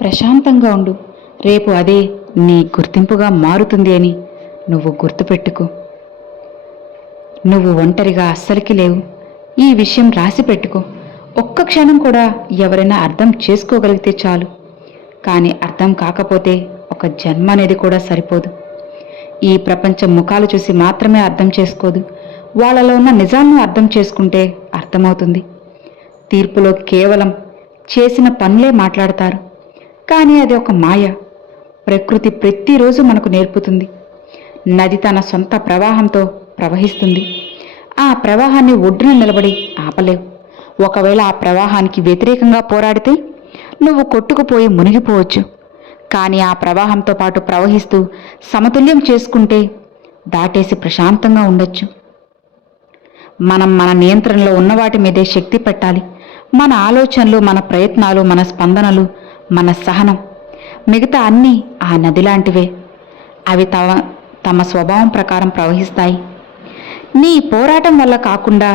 ప్రశాంతంగా ఉండు. రేపు అదే నీ గుర్తింపుగా మారుతుంది అని నువ్వు గుర్తుపెట్టుకో. నువ్వు ఒంటరిగా అస్సలికి లేవు. ఈ విషయం రాసి పెట్టుకో. ఒక్క క్షణం కూడా ఎవరైనా అర్థం చేసుకోగలిగితే చాలు. కానీ అర్థం కాకపోతే ఒక జన్మ అనేది కూడా సరిపోదు. ఈ ప్రపంచం ముఖాలు చూసి మాత్రమే అర్థం చేసుకోదు. వాళ్ళలో ఉన్న నిజాలను అర్థం చేసుకుంటే అర్థమవుతుంది. తీర్పులో కేవలం చేసిన పనులే మాట్లాడతారు. కానీ అది ఒక మాయ. ప్రకృతి ప్రతిరోజు మనకు నేర్పుతుంది. నది తన సొంత ప్రవాహంతో ప్రవహిస్తుంది. ఆ ప్రవాహాన్ని ఒడ్డున నిలబడి ఆపలేవు. ఒకవేళ ఆ ప్రవాహానికి వ్యతిరేకంగా పోరాడితే నువ్వు కొట్టుకుపోయి మునిగిపోవచ్చు. కానీ ఆ ప్రవాహంతో పాటు ప్రవహిస్తూ సమతుల్యం చేసుకుంటే దాటేసి ప్రశాంతంగా ఉండొచ్చు. మనం మన నియంత్రణలో ఉన్న వాటి మీదే శక్తి పెట్టాలి. మన ఆలోచనలు, మన ప్రయత్నాలు, మన స్పందనలు, మన సహనం, మిగతా అన్నీ ఆ నది లాంటివే. అవి తమ స్వభావం ప్రకారం ప్రవహిస్తాయి. నీ పోరాటం వల్ల కాకుండా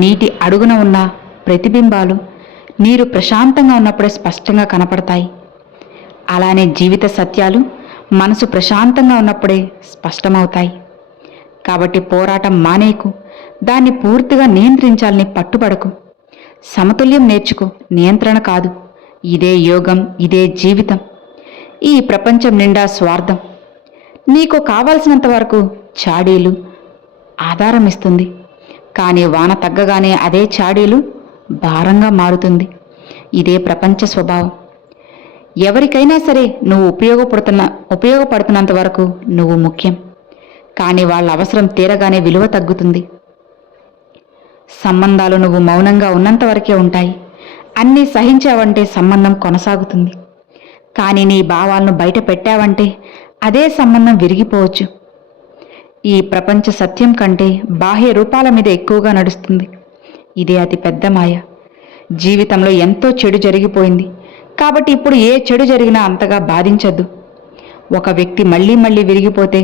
నీటి అడుగున ఉన్న ప్రతిబింబాలు నీరు ప్రశాంతంగా ఉన్నప్పుడే స్పష్టంగా కనపడతాయి. అలానే జీవిత సత్యాలు మనసు ప్రశాంతంగా ఉన్నప్పుడే స్పష్టమవుతాయి. కాబట్టి పోరాటం మానేకు. దాన్ని పూర్తిగా నియంత్రించాలని పట్టుబడకు. సమతుల్యం నేర్చుకో, నియంత్రణ కాదు. ఇదే యోగం, ఇదే జీవితం. ఈ ప్రపంచం నిండా స్వార్థం. నీకు కావాల్సినంత వరకు చాడీలు ఆధారం ఇస్తుంది. కానీ వాన తగ్గగానే అదే చాడీలు భారంగా మారుతుంది. ఇదే ప్రపంచ స్వభావం. ఎవరికైనా సరే నువ్వు ఉపయోగపడుతున్నంత వరకు నువ్వు ముఖ్యం. కానీ వాళ్ళ అవసరం తీరగానే విలువ తగ్గుతుంది. సంబంధాలు నువ్వు మౌనంగా ఉన్నంత వరకే ఉంటాయి. అన్నీ సహించావంటే సంబంధం కొనసాగుతుంది. కానీ నీ భావాలను బయట పెట్టావంటే అదే సంబంధం విరిగిపోవచ్చు. ఈ ప్రపంచ సత్యం కంటే బాహ్య రూపాల మీద ఎక్కువగా నడుస్తుంది. ఇదే అతి పెద్ద మాయ. జీవితంలో ఎంతో చెడు జరిగిపోయింది కాబట్టి ఇప్పుడు ఏ చెడు జరిగినా అంతగా బాధించద్దు. ఒక వ్యక్తి మళ్ళీ మళ్ళీ విరిగిపోతే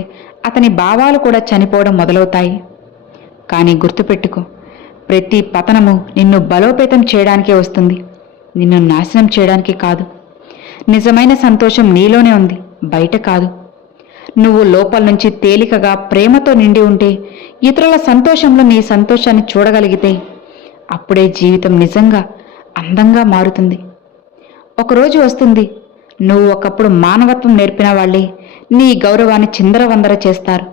అతని భావాలు కూడా చనిపోవడం మొదలవుతాయి. కానీ గుర్తుపెట్టుకో, ప్రతి పతనము నిన్ను బలోపేతం చేయడానికే వస్తుంది, నిన్ను నాశనం చేయడానికి కాదు. నిజమైన సంతోషం నీలోనే ఉంది, బయట కాదు. నువ్వు లోపల నుంచి తేలికగా ప్రేమతో నిండి ఉంటే ఇతరుల సంతోషంలో నీ సంతోషాన్ని చూడగలిగితే అప్పుడే జీవితం నిజంగా అందంగా మారుతుంది. ఒకరోజు వస్తుంది, నువ్వు ఒకప్పుడు మానవత్వం నేర్పిన వాళ్ళే నీ గౌరవాన్ని చిందరవందర చేస్తారు.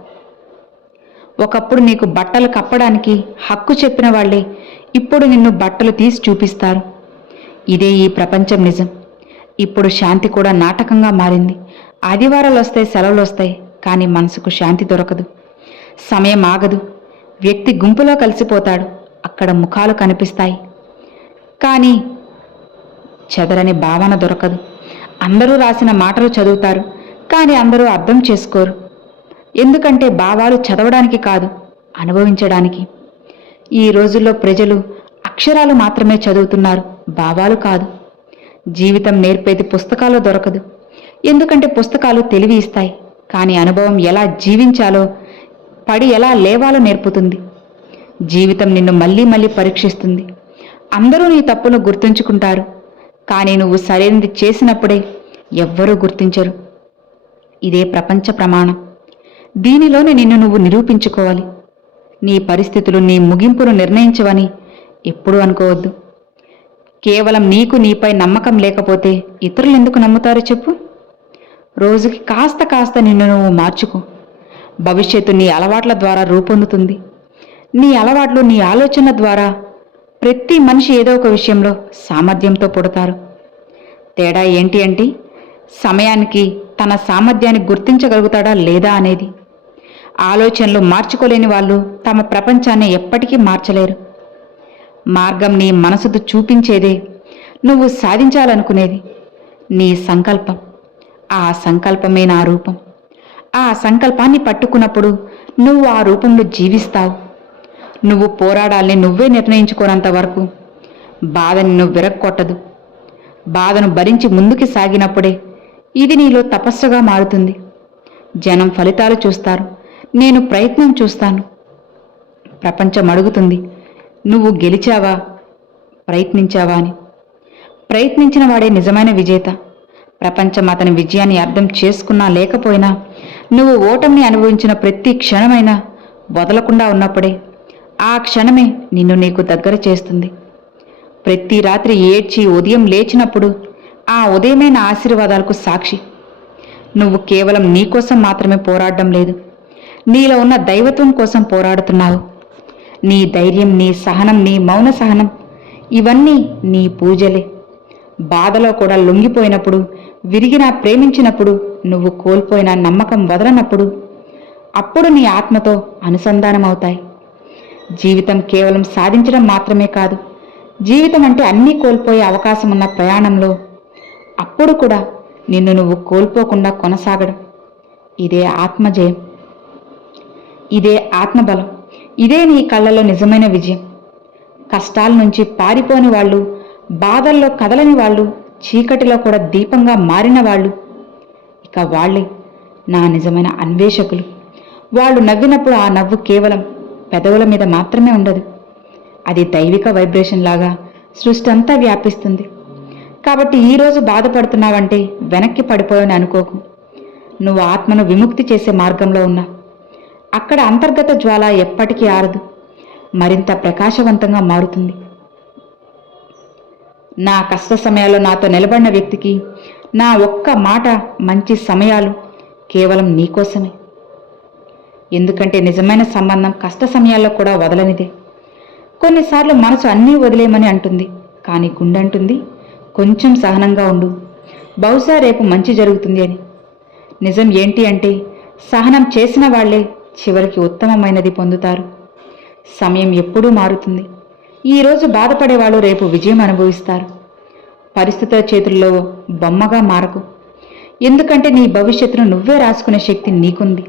ఒకప్పుడు నీకు బట్టలు కప్పడానికి హక్కు చెప్పిన వాళ్ళే ఇప్పుడు నిన్ను బట్టలు తీసి చూపిస్తారు. ఇదే ఈ ప్రపంచం నిజం. ఇప్పుడు శాంతి కూడా నాటకంగా మారింది. ఆదివారాలు వస్తాయి, సెలవులు వస్తాయి, కానీ మనసుకు శాంతి దొరకదు. సమయం ఆగదు. వ్యక్తి గుంపులో కలిసిపోతాడు, అక్కడ ముఖాలు కనిపిస్తాయి, కానీ చెదరని భావన దొరకదు. అందరూ రాసిన మాటలు చదువుతారు, కానీ అందరూ అర్థం చేసుకోరు. ఎందుకంటే భావాలు చదవడానికి కాదు, అనుభవించడానికి. ఈ రోజుల్లో ప్రజలు అక్షరాలు మాత్రమే చదువుతున్నారు, భావాలు కాదు. జీవితం నేర్పేది పుస్తకాలు దొరకదు. ఎందుకంటే పుస్తకాలు తెలివి ఇస్తాయి, కానీ అనుభవం ఎలా జీవించాలో, పడి ఎలా లేవాలో నేర్పుతుంది. జీవితం నిన్ను మళ్ళీ మళ్ళీ పరీక్షిస్తుంది. అందరూ నీ తప్పును గుర్తుంచుకుంటారు, కానీ నువ్వు సరైనది చేసినప్పుడే ఎవ్వరూ గుర్తించరు. ఇదే ప్రపంచ ప్రమాణం. దీనిలోనే నిన్ను నువ్వు నిరూపించుకోవాలి. నీ పరిస్థితులు నీ ముగింపును నిర్ణయించవని ఎప్పుడూ అనుకోవద్దు. కేవలం నీకు నీపై నమ్మకం లేకపోతే ఇతరులు ఎందుకు నమ్ముతారో చెప్పు. రోజుకి కాస్త కాస్త నిన్ను నువ్వు మార్చుకో. భవిష్యత్తు నీ అలవాట్ల ద్వారా రూపొందుతుంది. నీ అలవాట్లు, నీ ఆలోచన ద్వారా ప్రతి మనిషి ఏదో ఒక విషయంలో సామర్థ్యంతో పుడతారు. తేడా ఏంటి అంటే సమయానికి తన సామర్థ్యాన్ని గుర్తించగలుగుతాడా లేదా అనేది. ఆలోచనలు మార్చుకోలేని వాళ్ళు తమ ప్రపంచాన్ని ఎప్పటికీ మార్చలేరు. మార్గం నీ మనసుకు చూపించేదే నువ్వు సాధించాలనుకునేది. నీ సంకల్పం. ఆ సంకల్పమే నా రూపం. ఆ సంకల్పాన్ని పట్టుకున్నప్పుడు నువ్వు ఆ రూపంలో జీవిస్తావు. నువ్వు పోరాడాలని నువ్వే నిర్ణయించుకోనంత వరకు బాధని నువ్వు విరక్కొట్టదు. బాధను భరించి ముందుకు సాగినప్పుడే ఇది నీలో తపస్సుగా మారుతుంది. జనం ఫలితాలు చూస్తారు, నేను ప్రయత్నం చూస్తాను. ప్రపంచం అడుగుతుంది, నువ్వు గెలిచావా, ప్రయత్నించావా అని. ప్రయత్నించిన వాడే నిజమైన విజేత. ప్రపంచం అతని విజయాన్ని అర్థం చేసుకున్నా లేకపోయినా నువ్వు ఓటమిని అనుభవించిన ప్రతి క్షణమైనా వదలకుండా ఉన్నప్పుడే ఆ క్షణమే నిన్ను నీకు దగ్గర చేస్తుంది. ప్రతి రాత్రి ఏడ్చి ఉదయం లేచినప్పుడు ఆ ఉదయమే నా ఆశీర్వాదాలకు సాక్షి. నువ్వు కేవలం నీకోసం మాత్రమే పోరాడడం లేదు, నీలో ఉన్న దైవత్వం కోసం పోరాడుతున్నావు. నీ ధైర్యం, నీ సహనం, నీ మౌన సహనం ఇవన్నీ నీ పూజలే. బాధలో కూడా లొంగిపోయినప్పుడు, విరిగినా ప్రేమించినప్పుడు, నువ్వు కోల్పోయిన నమ్మకం వదలనప్పుడు, అప్పుడు నీ ఆత్మతో అనుసంధానమవుతాయి. జీవితం కేవలం సాధించడం మాత్రమే కాదు, జీవితం అంటే అన్నీ కోల్పోయే అవకాశం ఉన్న ప్రయాణంలో అప్పుడు కూడా నిన్ను నువ్వు కోల్పోకుండా కొనసాగడం. ఇదే ఆత్మజయం, ఇదే ఆత్మబలం, ఇదే నీ కళ్ళలో నిజమైన విజయం. కష్టాల నుంచి పారిపోని వాళ్ళు, బాధల్లో కదలని వాళ్ళు, చీకటిలో కూడా దీపంగా మారిన వాళ్ళు, ఇక వాళ్ళే నా నిజమైన అన్వేషకులు. వాళ్ళు నవ్వినప్పుడు ఆ నవ్వు కేవలం పెదవుల మీద మాత్రమే ఉండదు, అది దైవిక వైబ్రేషన్ లాగా సృష్టి అంతా వ్యాపిస్తుంది. కాబట్టి ఈరోజు బాధపడుతున్నావంటే వెనక్కి పడిపోయాని అనుకోకు. నువ్వు ఆత్మను విముక్తి చేసే మార్గంలో ఉన్నా. అక్కడ అంతర్గత జ్వాల ఎప్పటికీ ఆరదు, మరింత ప్రకాశవంతంగా మారుతుంది. నా కష్ట సమయాల్లో నాతో నిలబడిన వ్యక్తికి నా ఒక్క మాట మంచి సమయాలు కేవలం నీకోసమే. ఎందుకంటే నిజమైన సంబంధం కష్ట సమయాల్లో కూడా వదలనిదే. కొన్నిసార్లు మనసు అన్నీ వదిలేయమని అంటుంది, కానీ గుండె అంటుంది కొంచెం సహనంగా ఉండు, బహుశా రేపు మంచి జరుగుతుంది అని. నిజం ఏంటి అంటే సహనం చేసిన వాళ్లే చివరికి ఉత్తమమైనది పొందుతారు. సమయం ఎప్పుడూ మారుతుంది. ఈరోజు బాధపడేవాళ్ళు రేపు విజయం అనుభవిస్తారు. పరిస్థితుల చేతుల్లో బొమ్మగా మారకు, ఎందుకంటే నీ భవిష్యత్తును నువ్వే రాసుకునే శక్తి నీకుంది.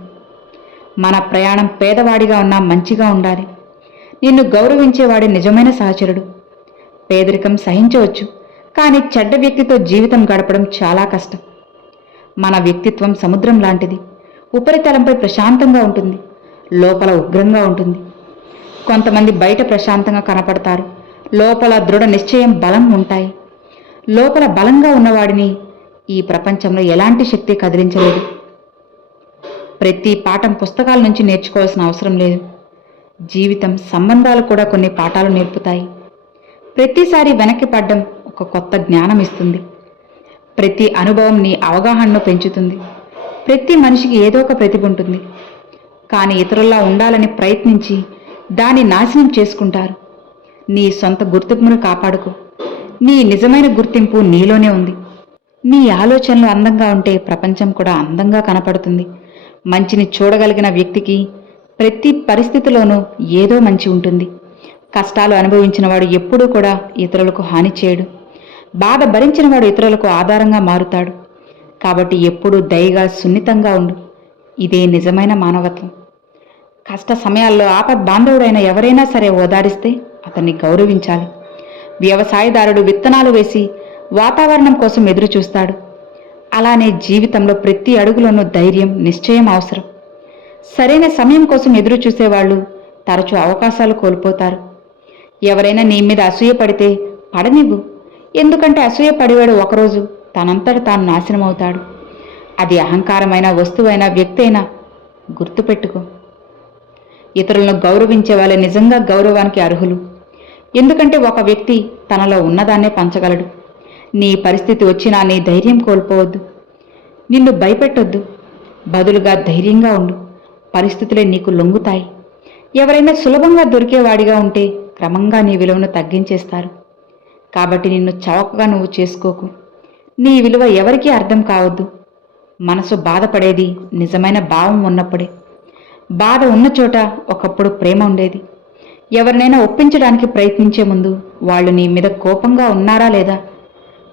మన ప్రయాణం పేదవాడిగా ఉన్నా మంచిగా ఉండాలి. నిన్ను గౌరవించేవాడే నిజమైన సహచరుడు. పేదరికం సహించవచ్చు, కానీ చెడ్డ వ్యక్తితో జీవితం గడపడం చాలా కష్టం. మన వ్యక్తిత్వం సముద్రం లాంటిది. ఉపరితలంపై ప్రశాంతంగా ఉంటుంది, లోపల ఉగ్రంగా ఉంటుంది. కొంతమంది బయట ప్రశాంతంగా కనపడతారు, లోపల దృఢ నిశ్చయం, బలం ఉంటాయి. లోపల బలంగా ఉన్నవాడిని ఈ ప్రపంచంలో ఎలాంటి శక్తి కదిలించలేదు. ప్రతి పాఠం పుస్తకాల నుంచి నేర్చుకోవాల్సిన అవసరం లేదు. జీవితం, సంబంధాలు కూడా కొన్ని పాఠాలు నేర్పుతాయి. ప్రతిసారి వెనక్కి పడ్డం ఒక కొత్త జ్ఞానం ఇస్తుంది. ప్రతి అనుభవం నీ అవగాహనను పెంచుతుంది. ప్రతి మనిషికి ఏదో ఒక ప్రతిభ ఉంటుంది, కానీ ఇతరుల్లా ఉండాలని ప్రయత్నించి దాన్ని నాశనం చేసుకుంటారు. నీ సొంత గుర్తింపును కాపాడుకో. నీ నిజమైన గుర్తింపు నీలోనే ఉంది. నీ ఆలోచనలు అందంగా ఉంటే ప్రపంచం కూడా అందంగా కనపడుతుంది. మంచిని చూడగలిగిన వ్యక్తికి ప్రతి పరిస్థితిలోనూ ఏదో మంచి ఉంటుంది. కష్టాలు అనుభవించిన వాడు ఎప్పుడూ కూడా ఇతరులకు హాని చేయడు. బాధ భరించిన వాడు ఇతరులకు ఆధారంగా మారుతాడు. కాబట్టి ఎప్పుడూ దయగా, సున్నితంగా ఉండు. ఇదే నిజమైన మానవత్వం. కష్ట సమయాల్లో ఆపద్ బాంధవుడైన ఎవరైనా సరే ఓదారిస్తే అతన్ని గౌరవించాలి. వ్యవసాయదారుడు విత్తనాలు వేసి వాతావరణం కోసం ఎదురు చూస్తాడు. అలానే జీవితంలో ప్రతి అడుగులోనూ ధైర్యం, నిశ్చయం అవసరం. సరైన సమయం కోసం ఎదురు చూసేవాళ్ళు తరచూ అవకాశాలు కోల్పోతారు. ఎవరైనా నీ మీద అసూయ పడితే పడనివ్వు. ఎందుకంటే అసూయ పడేవాడు ఒకరోజు తనంతట తాను నాశనమవుతాడు. అది అహంకారమైన, వస్తువైనా, వ్యక్తి అయినా గుర్తుపెట్టుకో. ఇతరులను గౌరవించే వాళ్ళే నిజంగా గౌరవానికి అర్హులు. ఎందుకంటే ఒక వ్యక్తి తనలో ఉన్నదాన్నే పంచగలడు. నీ పరిస్థితి వచ్చినా నీ ధైర్యం కోల్పోవద్దు. నిన్ను భయపెట్టొద్దు, బదులుగా ధైర్యంగా ఉండు. పరిస్థితులే నీకు లొంగుతాయి. ఎవరైనా సులభంగా దొరికేవాడిగా ఉంటే క్రమంగా నీ విలువను తగ్గించేస్తారు. కాబట్టి నిన్ను చవకగా నువ్వు చేసుకోకు. నీ విలువ ఎవరికీ అర్థం కావద్దు. మనసు బాధపడేది నిజమైన భావం ఉన్నప్పుడే. బాధ ఉన్న చోట ఒకప్పుడు ప్రేమ ఉండేది. ఎవరినైనా ఒప్పించడానికి ప్రయత్నించే ముందు వాళ్ళు నీ మీద కోపంగా ఉన్నారా లేదా,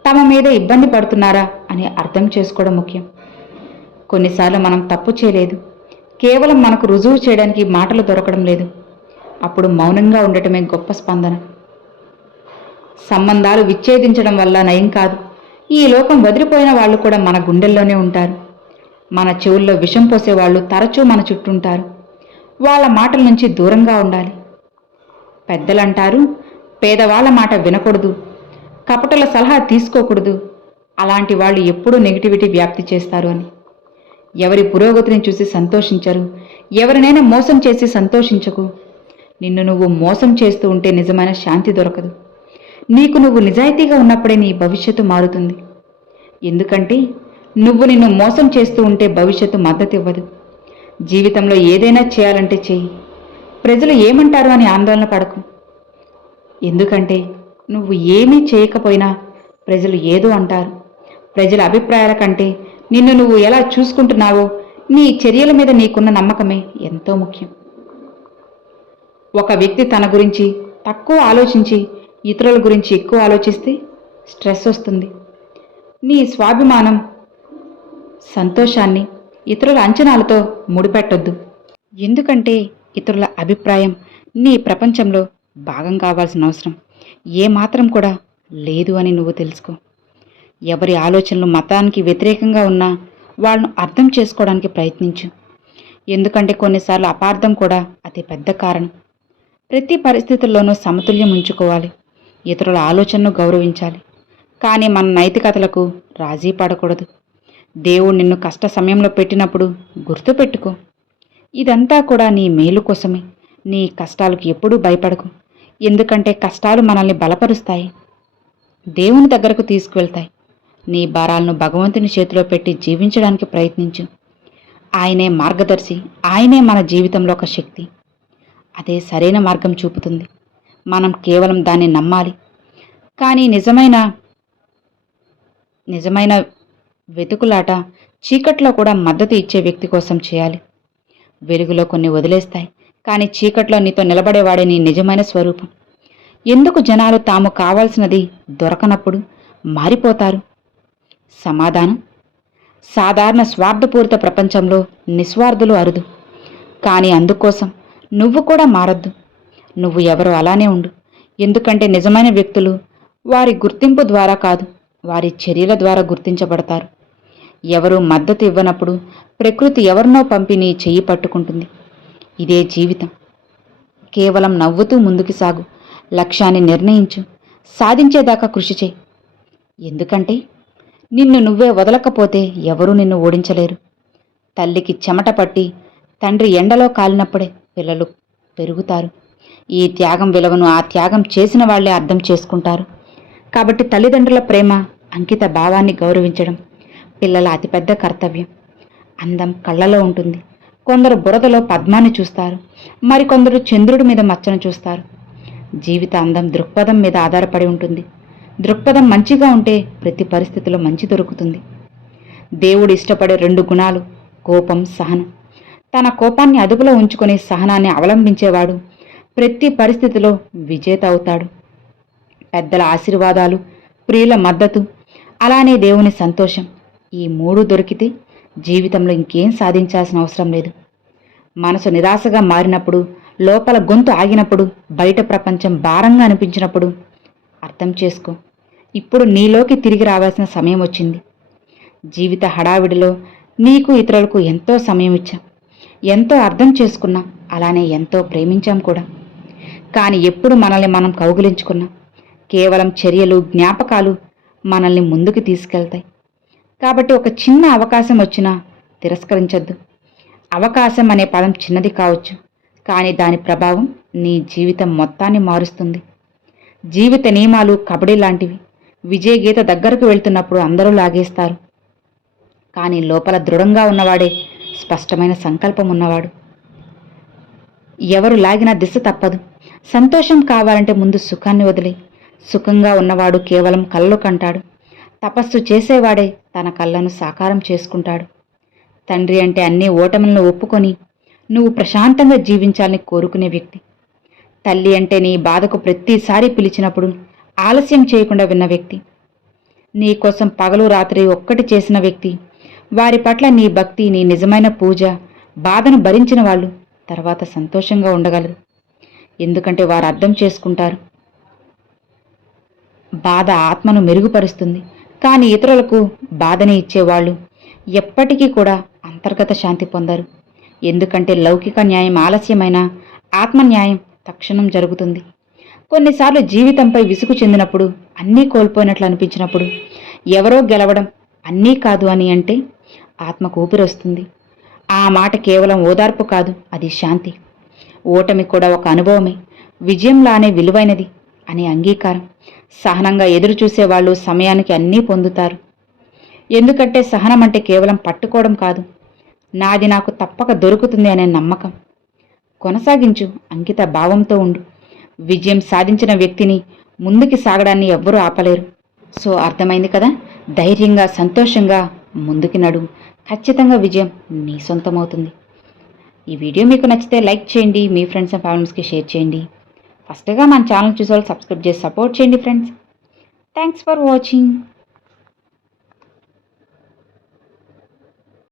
తమ మీద ఇబ్బంది పడుతున్నారా అని అర్థం చేసుకోవడం ముఖ్యం. కొన్నిసార్లు మనం తప్పు చేయలేదు, కేవలం మనకు రుజువు చేయడానికి మాటలు దొరకడం లేదు. అప్పుడు మౌనంగా ఉండటమే గొప్ప స్పందన. సంబంధాలు విచ్ఛేదించడం వల్ల నయం కాదు. ఈ లోకం వదిలిపోయిన వాళ్ళు కూడా మన గుండెల్లోనే ఉంటారు. మన చెవుల్లో విషం పోసేవాళ్ళు తరచూ మన చుట్టూంటారు. వాళ్ళ మాటల నుంచి దూరంగా ఉండాలి. పెద్దలంటారు, పేదవాళ్ళ మాట వినకూడదు, కపటల సలహా తీసుకోకూడదు, అలాంటి వాళ్ళు ఎప్పుడూ నెగిటివిటీ వ్యాప్తి చేస్తారు అని. ఎవరి పురోగతిని చూసి సంతోషించరు, ఎవరినైనా మోసం చేసి సంతోషించకు. నిన్ను నువ్వు మోసం చేస్తూ ఉంటే నిజమైన శాంతి దొరకదు. నీకు నువ్వు నిజాయితీగా ఉన్నప్పుడే నీ భవిష్యత్తు మారుతుంది. ఎందుకంటే నువ్వు నిన్ను మోసం చేస్తూ ఉంటే భవిష్యత్తు మద్దతు ఇవ్వదు. జీవితంలో ఏదైనా చేయాలంటే చెయ్యి. ప్రజలు ఏమంటారు అని ఆందోళన పడకు. ఎందుకంటే నువ్వు ఏమీ చేయకపోయినా ప్రజలు ఏదో అంటారు. ప్రజల అభిప్రాయాల కంటే నిన్ను నువ్వు ఎలా చూసుకుంటున్నావో, నీ చర్యల మీద నీకున్న నమ్మకమే ఎంతో ముఖ్యం. ఒక వ్యక్తి తన గురించి తక్కువ ఆలోచించి ఇతరుల గురించి ఎక్కువ ఆలోచిస్తే స్ట్రెస్ వస్తుంది. నీ స్వాభిమానం, సంతోషాన్ని ఇతరుల అంచనాలతో ముడిపెట్టొద్దు. ఎందుకంటే ఇతరుల అభిప్రాయం నీ ప్రపంచంలో భాగం కావాల్సిన అవసరం ఏమాత్రం కూడా లేదు అని నువ్వు తెలుసుకో. ఎవరి ఆలోచనలు మతానికి వ్యతిరేకంగా ఉన్నా వాళ్ళను అర్థం చేసుకోవడానికి ప్రయత్నించు. ఎందుకంటే కొన్నిసార్లు అపార్థం కూడా అతి పెద్ద కారణం. ప్రతి పరిస్థితుల్లోనూ సమతుల్యం ఉంచుకోవాలి. ఇతరుల ఆలోచనను గౌరవించాలి. కానీ మన నైతికతలకు రాజీ పడకూడదు. దేవుడు నిన్ను కష్ట సమయంలో పెట్టినప్పుడు గుర్తుపెట్టుకో, ఇదంతా కూడా నీ మేలు కోసమే. నీ కష్టాలకు ఎప్పుడూ భయపడకు. ఎందుకంటే కష్టాలు మనల్ని బలపరుస్తాయి, దేవుని దగ్గరకు తీసుకువెళ్తాయి. నీ భారాలను భగవంతుని చేతిలో పెట్టి జీవించడానికి ప్రయత్నించు. ఆయనే మార్గదర్శి, ఆయనే మన జీవితంలో ఒక శక్తి. అదే సరైన మార్గం చూపుతుంది. మనం కేవలం దాన్ని నమ్మాలి. కానీ నిజమైన వెతుకులాట చీకట్లో కూడా మద్దతు ఇచ్చే వ్యక్తి కోసం చేయాలి. వెలుగులో కొన్ని వదిలేస్తాయి, కానీ చీకట్లో నీతో నిలబడేవాడే నీ నిజమైన స్వరూపం. ఎందుకు జనాలు తాము కావాల్సినది దొరకనప్పుడు మారిపోతారు? సమాధానం: సాధారణ స్వార్థపూరిత ప్రపంచంలో నిస్వార్థులు అరుదు. కానీ అందుకోసం నువ్వు కూడా మారద్దు. నువ్వు ఎవరో అలానే ఉండు. ఎందుకంటే నిజమైన వ్యక్తులు వారి గుర్తింపు ద్వారా కాదు, వారి చర్యల ద్వారా గుర్తించబడతారు. ఎవరూ మద్దతు ఇవ్వనప్పుడు ప్రకృతి ఎవరినో పంపి నీ చెయ్యి పట్టుకుంటుంది. ఇదే జీవితం. కేవలం నవ్వుతూ ముందుకు సాగు. లక్ష్యాన్ని నిర్ణయించు. సాధించేదాకా కృషి చేయి. ఎందుకంటే నిన్ను నువ్వే వదలకపోతే ఎవరూ నిన్ను ఓడించలేరు. తల్లికి చెమట పట్టి తండ్రి ఎండలో కాలినప్పుడే పిల్లలు పెరుగుతారు. ఈ త్యాగం విలువను ఆ త్యాగం చేసిన వాళ్లే అర్థం చేసుకుంటారు. కాబట్టి తల్లిదండ్రుల ప్రేమ, అంకిత భావాన్ని గౌరవించడం పిల్లల అతిపెద్ద కర్తవ్యం. అందం కళ్ళలో ఉంటుంది. కొందరు బురదలో పద్మాన్ని చూస్తారు, మరికొందరు చంద్రుడి మీద మచ్చను చూస్తారు. జీవిత అందం దృక్పథం మీద ఆధారపడి ఉంటుంది. దృక్పథం మంచిగా ఉంటే ప్రతి పరిస్థితిలో మంచి దొరుకుతుంది. దేవుడు ఇష్టపడే 2 గుణాలు: కోపం, సహనం. తన కోపాన్ని అదుపులో ఉంచుకొని సహనాన్ని అవలంబించేవాడు ప్రతి పరిస్థితిలో విజేత అవుతాడు. పెద్దల ఆశీర్వాదాలు, ప్రియుల మద్దతు, అలానే దేవుని సంతోషం, ఈ 3 దొరికితే జీవితంలో ఇంకేం సాధించాల్సిన అవసరం లేదు. మనసు నిరాశగా మారినప్పుడు, లోపల గొంతు ఆగినప్పుడు, బయట ప్రపంచం భారంగా అనిపించినప్పుడు అర్థం చేసుకో, ఇప్పుడు నీలోకి తిరిగి రావాల్సిన సమయం వచ్చింది. జీవిత హడావిడిలో నీకు ఇతరులకు ఎంతో సమయం ఇచ్చాం, ఎంతో అర్థం చేసుకున్నాం, అలానే ఎంతో ప్రేమించాం కూడా. కానీ ఎప్పుడు మనల్ని మనం కౌగిలించుకున్నాం. కేవలం చర్యలు, జ్ఞాపకాలు మనల్ని ముందుకు తీసుకెళ్తాయి. కాబట్టి ఒక చిన్న అవకాశం వచ్చినా తిరస్కరించొద్దు. అవకాశం అనే పదం చిన్నది కావచ్చు, కానీ దాని ప్రభావం నీ జీవితం మొత్తాన్ని మారుస్తుంది. జీవిత నియమాలు కబడ్డీ లాంటివి. విజయగీత దగ్గరకు వెళ్తున్నప్పుడు అందరూ లాగేస్తారు, కానీ లోపల దృఢంగా ఉన్నవాడే స్పష్టమైన సంకల్పం ఉన్నవాడు. ఎవరు లాగినా దిశ తప్పదు. సంతోషం కావాలంటే ముందు సుఖాన్ని వదిలే. సుఖంగా ఉన్నవాడు కేవలం కలలు కంటాడు. తపస్సు చేసేవాడే తన కళ్ళను సాకారం చేసుకుంటాడు. తండ్రి అంటే అన్ని ఓటములను ఒప్పుకొని నువ్వు ప్రశాంతంగా జీవించాలని కోరుకునే వ్యక్తి. తల్లి అంటే నీ బాధకు ప్రతిసారి పిలిచినప్పుడు ఆలస్యం చేయకుండా విన్న వ్యక్తి. నీ కోసం పగలు రాత్రి ఒక్కటి చేసిన వ్యక్తి. వారి పట్ల నీ భక్తి, నీ నిజమైన పూజ, బాధను భరించిన వాళ్ళు తర్వాత సంతోషంగా ఉండగలరు. ఎందుకంటే వారు అర్థం చేసుకుంటారు, బాధ ఆత్మను మెరుగుపరుస్తుంది. కానీ ఇతరులకు బాధని ఇచ్చేవాళ్ళు ఎప్పటికీ కూడా అంతర్గత శాంతి పొందరు. ఎందుకంటే లౌకిక న్యాయం ఆలస్యమైన, ఆత్మన్యాయం తక్షణం జరుగుతుంది. కొన్నిసార్లు జీవితంపై విసుగు చెందినప్పుడు, అన్నీ కోల్పోయినట్లు అనిపించినప్పుడు, ఎవరో గెలవడం అన్నీ కాదు అని అంటే ఆత్మకు ఊపిరొస్తుంది. ఆ మాట కేవలం ఓదార్పు కాదు, అది శాంతి. ఓటమి కూడా ఒక అనుభవమే, విజయంలానే విలువైనది అనే అంగీకారం. సహనంగా ఎదురు చూసేవాళ్ళు సమయానికి అన్నీ పొందుతారు. ఎందుకంటే సహనం అంటే కేవలం పట్టుకోవడం కాదు, నాది నాకు తప్పక దొరుకుతుంది అనే నమ్మకం. కొనసాగించు, అంకిత భావంతో ఉండు. విజయం సాధించిన వ్యక్తిని ముందుకి సాగడాన్ని ఎవ్వరూ ఆపలేరు. సో అర్థమైంది కదా, ధైర్యంగా సంతోషంగా ముందుకి నడువు. ఖచ్చితంగా విజయం నీ సొంతమవుతుంది. ఈ వీడియో మీకు నచ్చితే లైక్ చేయండి, మీ ఫ్రెండ్స్ అండ్ ఫ్యామిలీస్కి షేర్ చేయండి. ఫస్ట్గా మన ఛానల్ చూసే వాళ్ళు సబ్స్క్రైబ్ చేసి సపోర్ట్ చేయండి ఫ్రెండ్స్. Thanks for watching.